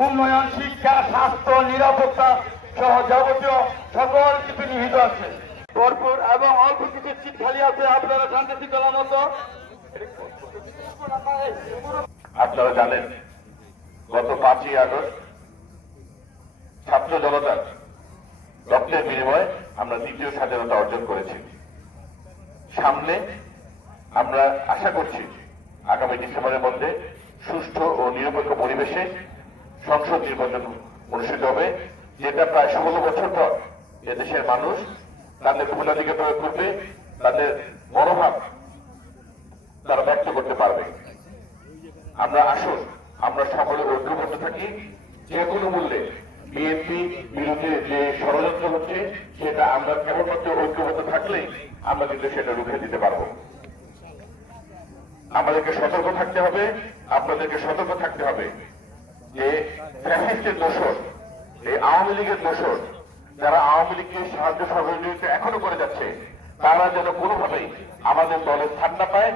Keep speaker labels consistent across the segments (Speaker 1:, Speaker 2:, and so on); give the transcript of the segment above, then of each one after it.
Speaker 1: উন্নয়ন শিক্ষা স্বাস্থ্য নিরাপত্তা সহ যাবতীয় সকল কিছু নিহিত আছে ভরপুর এবং অল্প কিছু সিট খালি আছে আপনারা শান্তি শৃঙ্খলার মতো আপনারা জানেন গত পাঁচই আগস্ট ছাত্র জনতার রক্তের বিনিময়ে আমরা দ্বিতীয় স্বাধীনতা অর্জন করেছি। সামনে আমরা আশা করছি আগামী ডিসেম্বরের মধ্যে সুষ্ঠু ও নিরপেক্ষ পরিবেশে সংসদ নির্বাচন অনুষ্ঠিত হবে, যেটা প্রায় ষোলো বছর পর এদেশের মানুষ তাদের ভূমিকা প্রয়োগ করবে, তাদের মনোভাব তারা ব্যক্ত করতে পারবে। আমরা আসুন আমরা সকলে ঐক্যবদ্ধ থাকি, যে কোনো মূল্যে। বিএনপি বিরুদ্ধে যে ষড়যন্ত্র হচ্ছে, সেটা আমরা কেবলমাত্র ঐক্যবদ্ধ থাকলেই আমরা কিন্তু সেটা রুখে দিতে পারব। আমাদেরকে সতর্ক থাকতে হবে, আপনাদেরকে সতর্ক থাকতে হবে যে ফ্যাসিস্টের দোষর এই আওয়ামী লীগের দোষর, যারা আওয়ামী লীগকে সাহায্য সহযোগিতা এখনও করে যাচ্ছে, তারা যেন কোনোভাবেই আমাদের দলের স্থান না পায়,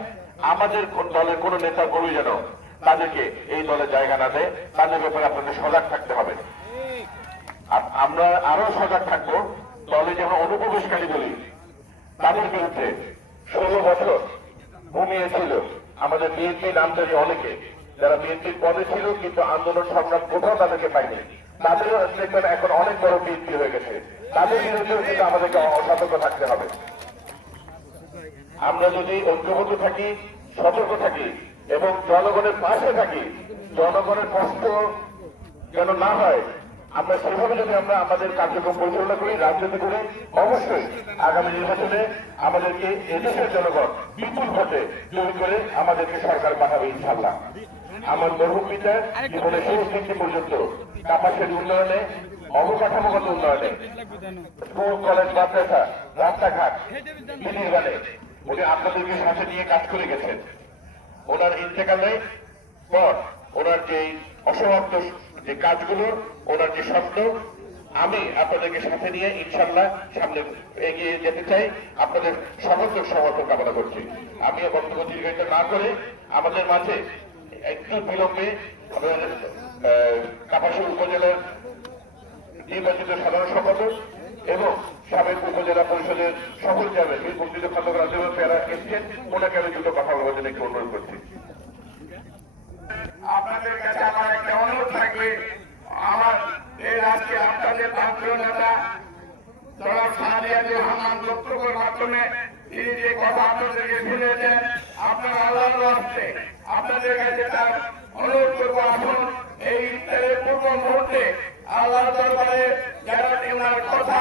Speaker 1: আমাদের দলের কোন নেতা কর্মী যেন তাদেরকে এই দলে জায়গা না দেয়, তাদের ব্যাপারে আপনাদের সজাগ থাকতে হবে। আর আমরা আরও সজাগ থাকব, দলে যেমন অনুপ্রবেশকারী বলি তাদের বিরুদ্ধে ষোলো বছর ঘুমিয়েছিল আমাদের বিএনপি নামধারী অনেকে, যারা বিএনপির পদে ছিল কিন্তু আন্দোলন সংগ্রাম কোথাও তাদেরকে পায়নি। তাদেরও দেখবেন এখন অনেক বড় বিএনপি হয়ে গেছে। তাদের বিরুদ্ধেও কিন্তু আমাদেরকে অসতর্ক থাকতে হবে। আমরা যদি ঐক্যবদ্ধ থাকি, সতর্ক থাকি এবং জনগণের পাশে থাকি, জনগণের কষ্ট যেন না হয়, আমরা সেভাবে যদি আমরা আমাদের কার্যক্রম পরিচালনা করি, রাজনীতি করি, অবশ্যই আগামী নির্বাচনে আমাদেরকে এদেশের জনগণ বিপুল ভোটে জয়ী করে আমাদেরকে সরকার পাঠাবে ইনশাল্লাহ আমার মরহুম পিতা জীবনের শেষ দিনটি পর্যন্ত কাপাসের উন্নয়নে, অবকাঠামোগত উন্নয়নে, স্কুল, কলেজ, মাদ্রাসা, রাস্তাঘাট বিনির্মাণে উনি আপনাদেরকে সাথে নিয়ে কাজ করে গেছেন। ওনার ইন্তেকালের পর ওনার যে অসমাপ্ত যে কাজগুলো, ওনার যে স্বপ্ন, আমি আপনাদেরকে সাথে নিয়ে ইনশাল্লাহ সামনে এগিয়ে যেতে চাই। আপনাদের সমস্ত সমর্থন কামনা করছি। আমি বক্তব্য দীর্ঘায়িত না করে আমাদের মাঝে একটু বিলম্বে আমাদের কাপাসী উপজেলার নির্বাচিত সাধারণ সম্পাদক এবং উপজেলা পরিষদের সকল চেয়ারম্যান এই বক্তৃতা খন্দকার রাজ্যপাল প্যারা এসছেন ওনাকে আমি দুটো কথা বলার জন্য একটু অনুরোধ করছি।
Speaker 2: আপনাদের কাছে আমার একটা অনুরোধ থাকবে। আমার এই রাজ্যে আপনাদের প্রান্তীয় নেতা বক্তব্যের মাধ্যমে তিনি যে কথা আপনাদেরকে শুনেছেন আপনার আল্লাহর রাস্তে আপনাদের কাছে তার অনুরোধ করব, আসুন এই পূর্ব মুহূর্তে আল্লাহর দরবারে যারা কথা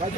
Speaker 3: ভাই